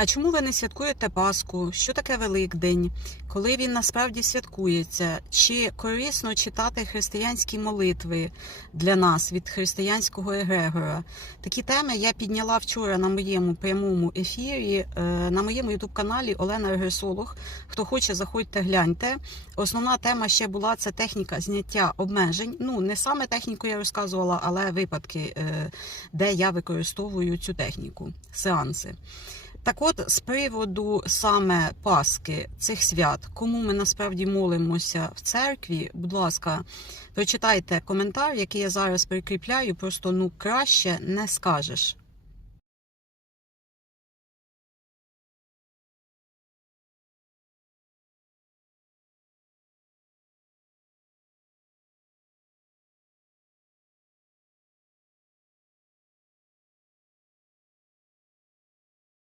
А чому ви не святкуєте Пасху? Що таке Великдень? Коли він насправді святкується? Чи корисно читати християнські молитви для нас від християнського егрегора? Такі теми я підняла вчора на моєму прямому ефірі е, на моєму ютуб-каналі Олена Регресолог. Хто хоче, заходьте, гляньте. Основна тема ще була це техніка зняття обмежень. Ну не саме техніку я розказувала, але випадки, е, де я використовую цю техніку, сеанси. Так от, з приводу саме Пасхи цих свят, кому ми насправді молимося в церкві, будь ласка, прочитайте коментар, який я зараз прикріпляю. Просто ну краще не скажеш.